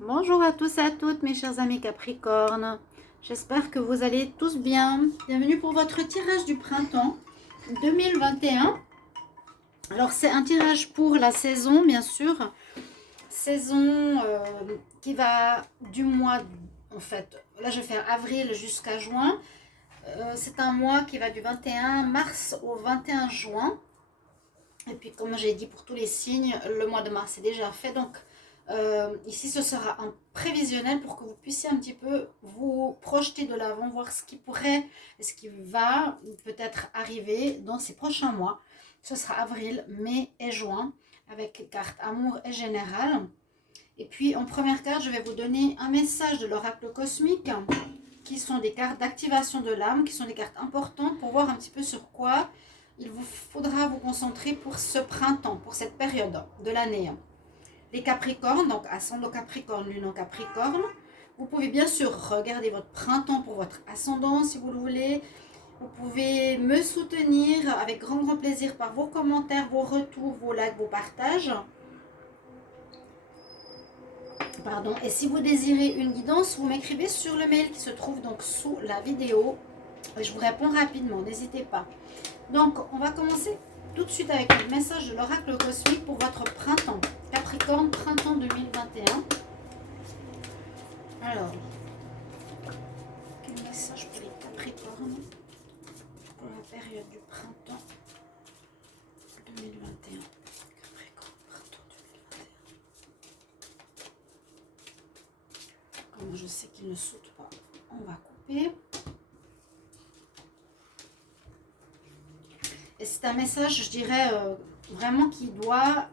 Bonjour à tous et à toutes mes chers amis Capricorne. J'espère que vous allez tous bien. Bienvenue pour votre tirage du printemps 2021. Alors c'est un tirage pour la saison bien sûr. Saison qui va du mois, en fait, là je vais faire avril jusqu'à juin. C'est un mois qui va du 21 mars au 21 juin. Et puis comme j'ai dit pour tous les signes, le mois de mars est déjà fait. Donc ici ce sera un prévisionnel pour que vous puissiez un petit peu vous projeter de l'avant, voir ce qui pourrait, ce qui va peut-être arriver dans ces prochains mois. Ce sera avril, mai et juin avec carte amour et général. Et puis en première carte, je vais vous donner un message de l'oracle cosmique qui sont des cartes d'activation de l'âme, qui sont des cartes importantes pour voir un petit peu sur quoi il vous faudra vous concentrer pour ce printemps, pour cette période de l'année. Les Capricornes, donc ascendant Capricorne, lune en Capricorne. Vous pouvez bien sûr regarder votre printemps pour votre ascendant si vous le voulez. Vous pouvez me soutenir avec grand plaisir par vos commentaires, vos retours, vos likes, vos partages. Pardon. Et si vous désirez une guidance, vous m'écrivez sur le mail qui se trouve donc sous la vidéo. Et je vous réponds rapidement, n'hésitez pas. Donc, on va commencer tout de suite avec le message de l'oracle cosmique pour votre printemps. Capricorne, printemps 2021. Alors, quel message pour les Capricornes pour la période du printemps 2021. Capricorne, printemps 2021. Comme je sais qu'il ne saute pas, on va couper. Et c'est un message, je dirais, vraiment qui doit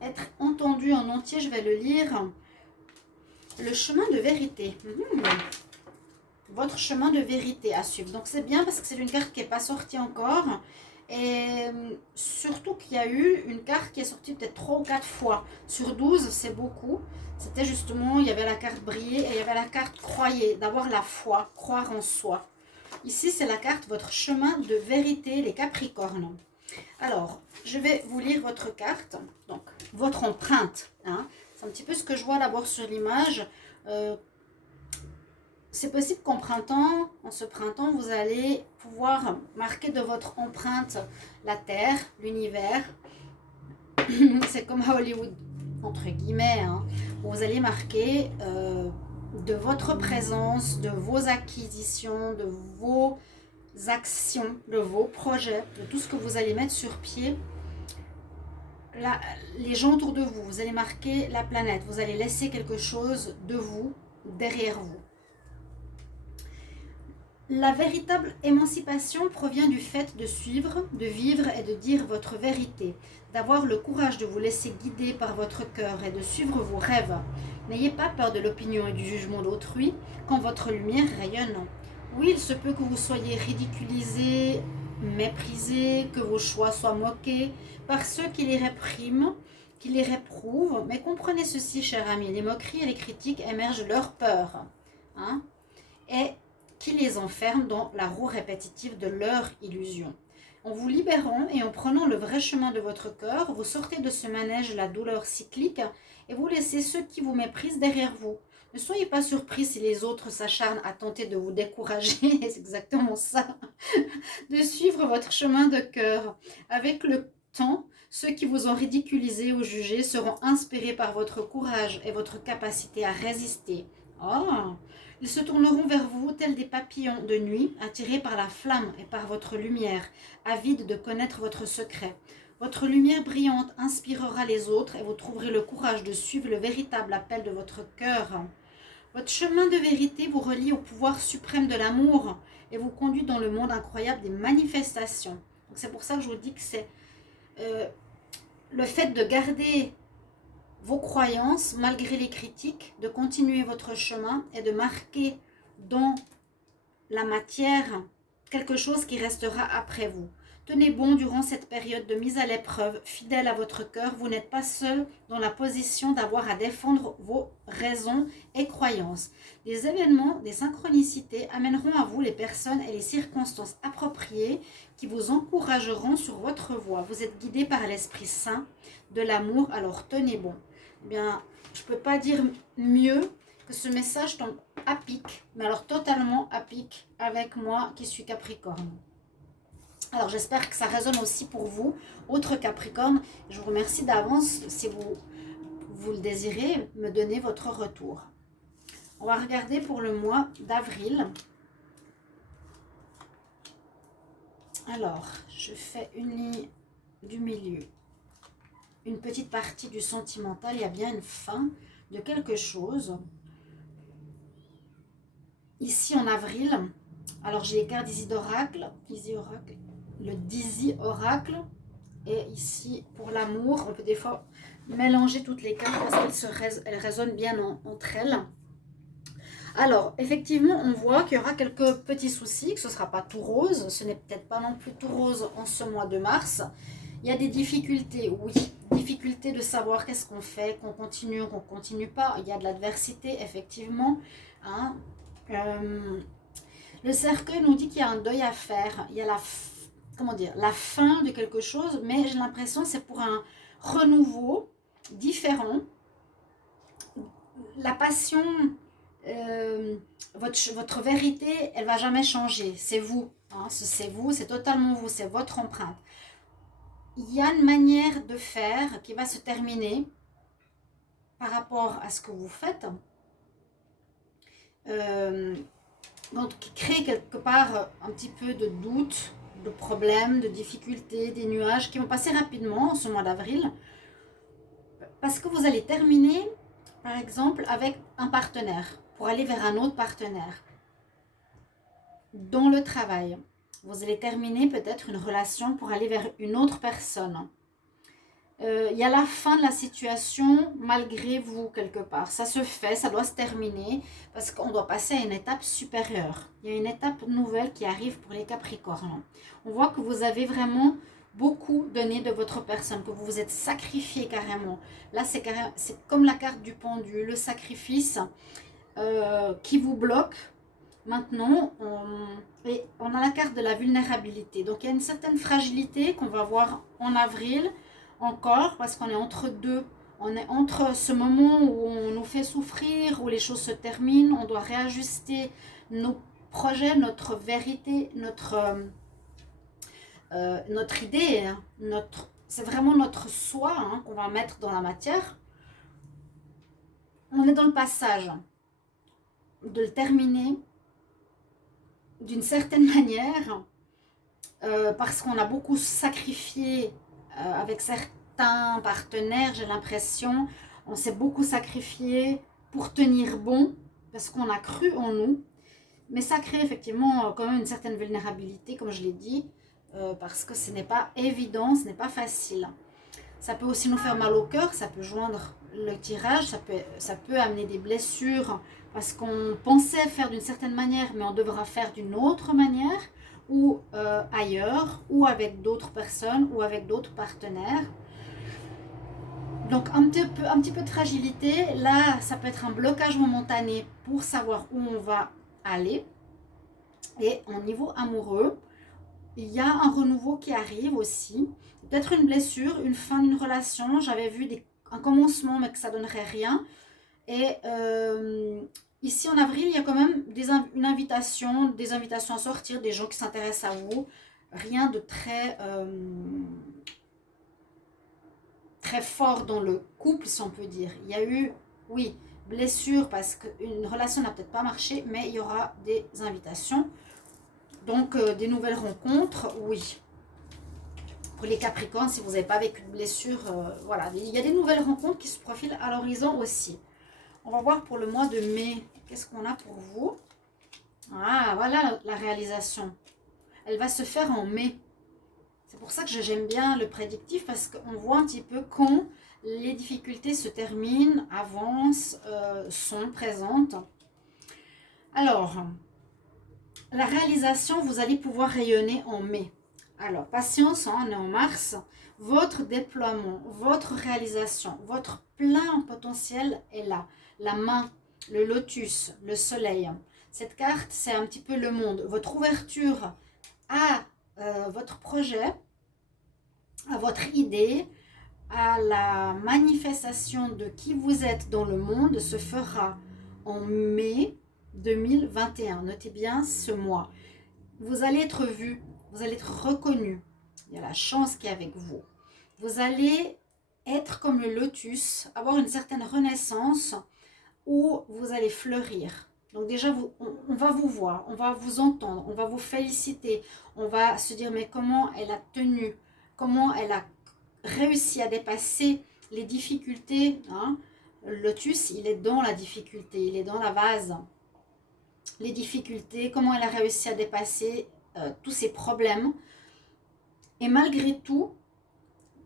être entendu en entier. Je vais le lire. Le chemin de vérité. Votre chemin de vérité à suivre. Donc c'est bien parce que c'est une carte qui n'est pas sortie encore. Et surtout qu'il y a eu une carte qui est sortie peut-être 3 ou 4 fois. Sur 12, c'est beaucoup. C'était justement, il y avait la carte briller et il y avait la carte croyez, d'avoir la foi, croire en soi. Ici, c'est la carte votre chemin de vérité, les Capricornes. Alors, je vais vous lire votre carte, donc votre empreinte. Hein. C'est un petit peu ce que je vois d'abord sur l'image. C'est possible qu'en printemps, en ce printemps, vous allez pouvoir marquer de votre empreinte la Terre, l'univers. C'est comme à Hollywood, entre guillemets, hein, où vous allez marquer de votre présence, de vos acquisitions, de vos actions, de vos projets, de tout ce que vous allez mettre sur pied. Là, les gens autour de vous, vous allez marquer la planète, vous allez laisser quelque chose de vous, derrière vous. La véritable émancipation provient du fait de suivre, de vivre et de dire votre vérité, d'avoir le courage de vous laisser guider par votre cœur et de suivre vos rêves. N'ayez pas peur de l'opinion et du jugement d'autrui quand votre lumière rayonne. Oui, il se peut que vous soyez ridiculisé, méprisé, que vos choix soient moqués par ceux qui les répriment, qui les réprouvent, mais comprenez ceci, cher ami, les moqueries et les critiques émergent de leur peur. Hein, et qui les enferme dans la roue répétitive de leur illusion. En vous libérant et en prenant le vrai chemin de votre cœur, vous sortez de ce manège la douleur cyclique et vous laissez ceux qui vous méprisent derrière vous. Ne soyez pas surpris si les autres s'acharnent à tenter de vous décourager, c'est exactement ça, de suivre votre chemin de cœur. Avec le temps, ceux qui vous ont ridiculisé ou jugé seront inspirés par votre courage et votre capacité à résister. Oh, ils se tourneront vers vous tels des papillons de nuit, attirés par la flamme et par votre lumière, avides de connaître votre secret. Votre lumière brillante inspirera les autres et vous trouverez le courage de suivre le véritable appel de votre cœur. Votre chemin de vérité vous relie au pouvoir suprême de l'amour et vous conduit dans le monde incroyable des manifestations. C'est pour ça que je vous dis que c'est le fait de garder vos croyances, malgré les critiques, de continuer votre chemin et de marquer dans la matière quelque chose qui restera après vous. Tenez bon durant cette période de mise à l'épreuve, fidèle à votre cœur, vous n'êtes pas seul dans la position d'avoir à défendre vos raisons et croyances. Des événements, des synchronicités amèneront à vous les personnes et les circonstances appropriées qui vous encourageront sur votre voie. Vous êtes guidé par l'Esprit Saint de l'amour, alors tenez bon. Eh bien, je ne peux pas dire mieux que ce message tombe à pic, mais alors totalement à pic avec moi qui suis Capricorne. Alors j'espère que ça résonne aussi pour vous, autres Capricorne. Je vous remercie d'avance si vous le désirez, me donner votre retour. On va regarder pour le mois d'avril. Alors, je fais une ligne du milieu. Une petite partie du sentimental, il y a bien une fin de quelque chose. Ici en avril, alors j'ai les cartes d'Easy d'Oracle, le Dizzy Oracle. Et ici, pour l'amour, on peut des fois mélanger toutes les cartes parce qu'elles résonnent bien entre elles. Alors, effectivement, on voit qu'il y aura quelques petits soucis, que ce ne sera pas tout rose. Ce n'est peut-être pas non plus tout rose en ce mois de mars. Il y a des difficultés, oui. Difficulté de savoir qu'est-ce qu'on fait, qu'on continue pas. Il y a de l'adversité, effectivement. Hein. Le cercueil nous dit qu'il y a un deuil à faire. Il y a la fin de quelque chose, mais j'ai l'impression que c'est pour un renouveau différent. La passion, votre vérité, elle va jamais changer. C'est vous, hein, c'est vous, c'est totalement vous, c'est votre empreinte. Il y a une manière de faire qui va se terminer par rapport à ce que vous faites. Donc, qui crée quelque part un petit peu de doute, de problèmes, de difficultés, des nuages qui vont passer rapidement en ce mois d'avril. Parce que vous allez terminer, par exemple, avec un partenaire pour aller vers un autre partenaire. Dans le travail, vous allez terminer peut-être une relation pour aller vers une autre personne. Il y a la fin de la situation malgré vous quelque part. Ça se fait, ça doit se terminer parce qu'on doit passer à une étape supérieure. Il y a une étape nouvelle qui arrive pour les Capricornes. On voit que vous avez vraiment beaucoup donné de votre personne, que vous vous êtes sacrifié carrément. Là, c'est comme la carte du pendu, le sacrifice qui vous bloque. Maintenant, on a la carte de la vulnérabilité. Donc, il y a une certaine fragilité qu'on va voir en avril encore, parce qu'on est entre deux. On est entre ce moment où on nous fait souffrir, où les choses se terminent, on doit réajuster nos projets, notre vérité, notre idée. Hein, c'est vraiment notre soi hein, qu'on va mettre dans la matière. On est dans le passage de le terminer d'une certaine manière parce qu'on a beaucoup sacrifié avec certains partenaires, j'ai l'impression, on s'est beaucoup sacrifié pour tenir bon, parce qu'on a cru en nous, mais ça crée effectivement quand même une certaine vulnérabilité, comme je l'ai dit, parce que ce n'est pas évident, ce n'est pas facile. Ça peut aussi nous faire mal au cœur, ça peut joindre le tirage, ça peut amener des blessures, parce qu'on pensait faire d'une certaine manière, mais on devra faire d'une autre manière, ou ailleurs, ou avec d'autres personnes, ou avec d'autres partenaires. Donc un petit peu de fragilité, là ça peut être un blocage momentané pour savoir où on va aller. Et au niveau amoureux, il y a un renouveau qui arrive aussi, peut-être une blessure, une fin d'une relation, j'avais vu un commencement mais que ça donnerait rien. Et ici en avril, il y a quand même des invitations à sortir, des gens qui s'intéressent à vous. Rien de très fort dans le couple, si on peut dire. Il y a eu, oui, blessure parce qu'une relation n'a peut-être pas marché, mais il y aura des invitations. Donc, des nouvelles rencontres, oui. Pour les Capricornes, si vous n'avez pas vécu de blessure, voilà. Il y a des nouvelles rencontres qui se profilent à l'horizon aussi. On va voir pour le mois de mai. Qu'est-ce qu'on a pour vous? Ah, voilà la réalisation. Elle va se faire en mai. C'est pour ça que j'aime bien le prédictif, parce qu'on voit un petit peu quand les difficultés se terminent, avancent, sont présentes. Alors, la réalisation, vous allez pouvoir rayonner en mai. Alors, patience, hein, on est en mars. Votre déploiement, votre réalisation, votre plein potentiel est là. La main, le lotus, le soleil. Cette carte, c'est un petit peu le monde. Votre ouverture à votre projet, à votre idée, à la manifestation de qui vous êtes dans le monde se fera en mai 2021. Notez bien ce mois. Vous allez être vu, vous allez être reconnu. Il y a la chance qui est avec vous. Vous allez être comme le lotus, avoir une certaine renaissance où vous allez fleurir. Donc déjà, on va vous voir, on va vous entendre, on va vous féliciter. On va se dire, mais comment elle a tenu, comment elle a réussi à dépasser les difficultés. Hein. Le lotus, il est dans la difficulté, il est dans la vase. Les difficultés, comment elle a réussi à dépasser tous ces problèmes. Et malgré tout,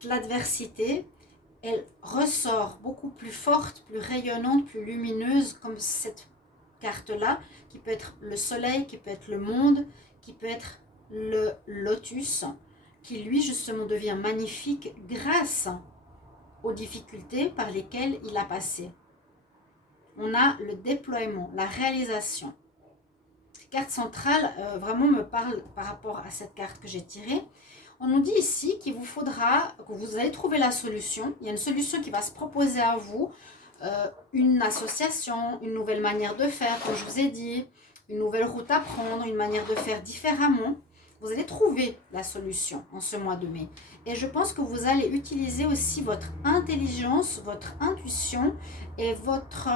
l'adversité, elle ressort beaucoup plus forte, plus rayonnante, plus lumineuse, comme cette carte-là, qui peut être le soleil, qui peut être le monde, qui peut être le lotus, qui lui justement devient magnifique grâce aux difficultés par lesquelles il a passé. On a le déploiement, la réalisation. Cette carte centrale vraiment me parle par rapport à cette carte que j'ai tirée. On nous dit ici qu'il vous faudra, que vous allez trouver la solution. Il y a une solution qui va se proposer à vous, une association, une nouvelle manière de faire, comme je vous ai dit, une nouvelle route à prendre, une manière de faire différemment. Vous allez trouver la solution en ce mois de mai. Et je pense que vous allez utiliser aussi votre intelligence, votre intuition et votre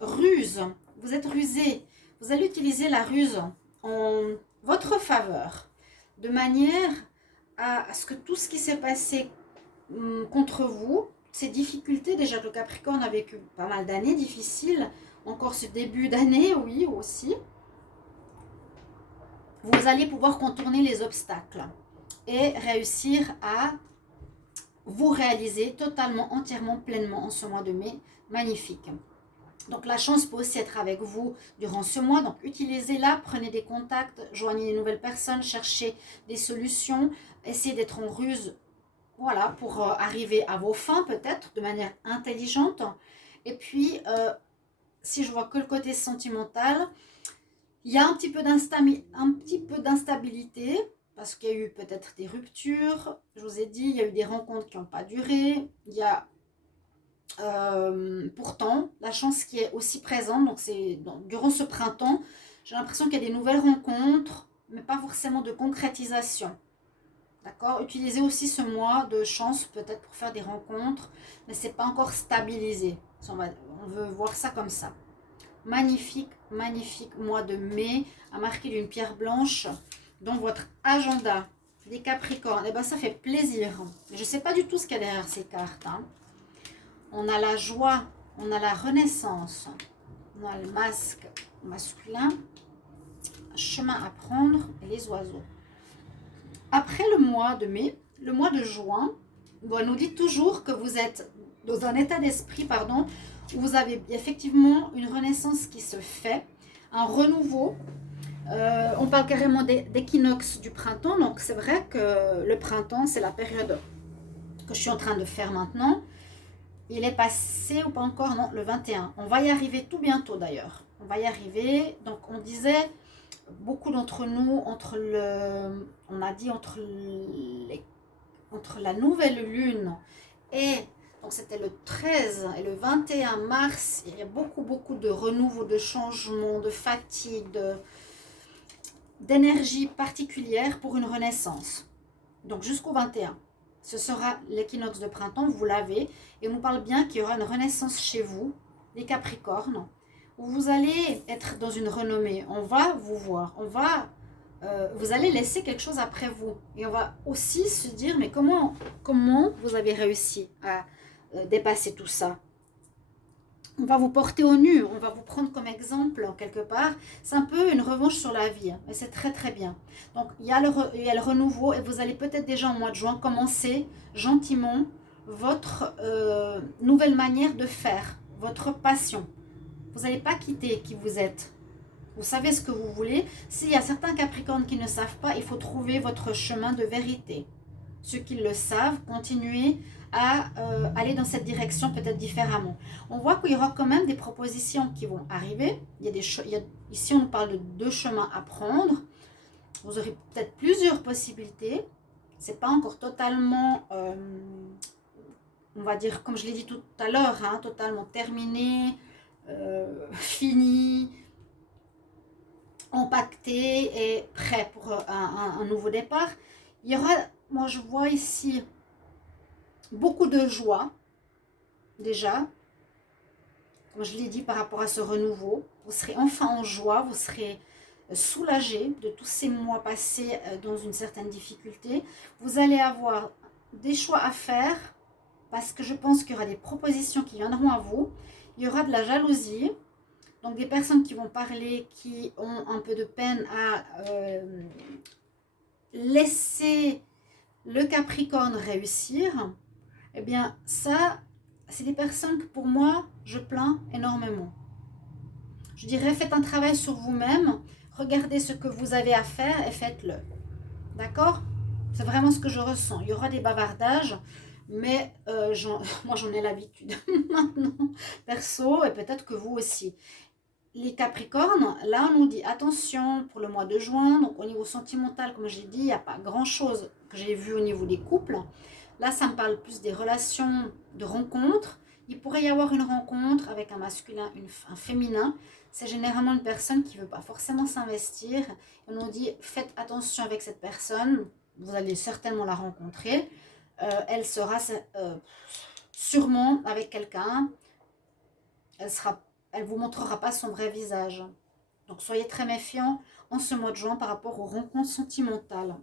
ruse. Vous êtes rusé. Vous allez utiliser la ruse en votre faveur, de manière à ce que tout ce qui s'est passé contre vous, ces difficultés, déjà que le Capricorne a vécu pas mal d'années difficiles, encore ce début d'année, oui, aussi, vous allez pouvoir contourner les obstacles et réussir à vous réaliser totalement, entièrement, pleinement en ce mois de mai. Magnifique. Donc la chance peut aussi être avec vous durant ce mois, donc utilisez-la, prenez des contacts, joignez des nouvelles personnes, cherchez des solutions, essayez d'être en ruse, voilà, pour arriver à vos fins peut-être de manière intelligente. Et puis, si je vois que le côté sentimental, il y a un petit peu d'instabilité, parce qu'il y a eu peut-être des ruptures, je vous ai dit, il y a eu des rencontres qui n'ont pas duré, il y a pourtant la chance qui est aussi présente, donc durant ce printemps, j'ai l'impression qu'il y a des nouvelles rencontres, mais pas forcément de concrétisation. D'accord. Utilisez aussi ce mois de chance peut-être pour faire des rencontres, mais c'est pas encore stabilisé. On veut voir ça comme ça. Magnifique, magnifique mois de mai, à marquer d'une pierre blanche dans votre agenda. Les Capricornes, et ben ça fait plaisir. Je ne sais pas du tout ce qu'il y a derrière ces cartes. Hein. On a la joie, on a la renaissance, on a le masque masculin, un chemin à prendre et les oiseaux. Après le mois de mai, le mois de juin, on nous dit toujours que vous êtes dans un état d'esprit, où vous avez effectivement une renaissance qui se fait, un renouveau. On parle carrément d'équinoxe du printemps, donc c'est vrai que le printemps, c'est la période que je suis en train de faire maintenant. Il est passé ou pas encore? Non, le 21. On va y arriver tout bientôt d'ailleurs. On va y arriver. Donc on disait, beaucoup d'entre nous, entre la nouvelle lune et, donc c'était le 13 et le 21 mars, il y a beaucoup de renouveau, de changement, de fatigue, d'énergie particulière pour une renaissance. Donc jusqu'au 21. Ce sera l'équinoxe de printemps, vous l'avez. Et on nous parle bien qu'il y aura une renaissance chez vous, les Capricornes, où vous allez être dans une renommée. On va vous voir, vous allez laisser quelque chose après vous. Et on va aussi se dire, mais comment vous avez réussi à dépasser tout ça? On va vous porter au nu, on va vous prendre comme exemple quelque part. C'est un peu une revanche sur la vie, mais c'est très très bien. Donc il y a le renouveau et vous allez peut-être déjà au mois de juin commencer gentiment votre nouvelle manière de faire, votre passion. Vous n'allez pas quitter qui vous êtes. Vous savez ce que vous voulez. S'il y a certains Capricornes qui ne savent pas, il faut trouver votre chemin de vérité. Ceux qui le savent, continuez à aller dans cette direction peut-être différemment. On voit qu'il y aura quand même des propositions qui vont arriver. Ici, on parle de 2 chemins à prendre. Vous aurez peut-être plusieurs possibilités C'est pas encore totalement, on va dire, comme je l'ai dit tout à l'heure, hein, totalement terminé, fini, empaqueté et prêt pour un nouveau départ. Il y aura, moi je vois ici beaucoup de joie déjà, comme je l'ai dit par rapport à ce renouveau. Vous serez enfin en joie, vous serez soulagé de tous ces mois passés dans une certaine difficulté. Vous allez avoir des choix à faire parce que je pense qu'il y aura des propositions qui viendront à vous. Il y aura de la jalousie, donc des personnes qui vont parler, qui ont un peu de peine à laisser le Capricorne réussir. Eh bien ça, c'est des personnes que pour moi, je plains énormément. Je dirais, faites un travail sur vous-même, regardez ce que vous avez à faire et faites-le. D'accord? C'est vraiment ce que je ressens. Il y aura des bavardages, mais moi j'en ai l'habitude maintenant, perso, et peut-être que vous aussi. Les Capricornes, là on nous dit attention pour le mois de juin, donc au niveau sentimental, comme j'ai dit, il n'y a pas grand-chose que j'ai vu au niveau des couples. Là ça me parle plus des relations de rencontres. Il pourrait y avoir une rencontre avec un masculin, un féminin. C'est généralement une personne qui ne veut pas forcément s'investir. On nous dit faites attention avec cette personne, vous allez certainement la rencontrer. Elle sera sûrement avec quelqu'un. Elle vous montrera pas son vrai visage. Donc soyez très méfiants en ce mois de juin par rapport aux rencontres sentimentales.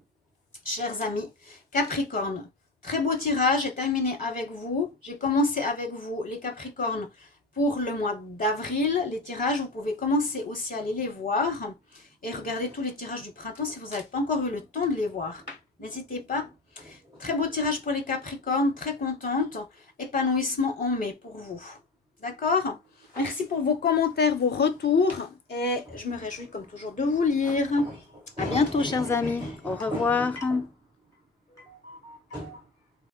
Chers amis, Capricorne, très beau tirage, j'ai terminé avec vous. J'ai commencé avec vous les Capricornes pour le mois d'avril. Les tirages, vous pouvez commencer aussi à aller les voir et regarder tous les tirages du printemps si vous n'avez pas encore eu le temps de les voir. N'hésitez pas. Très beau tirage pour les Capricornes, très contente. Épanouissement en mai pour vous. D'accord? Merci pour vos commentaires, vos retours et je me réjouis comme toujours de vous lire. À bientôt chers amis. Au revoir.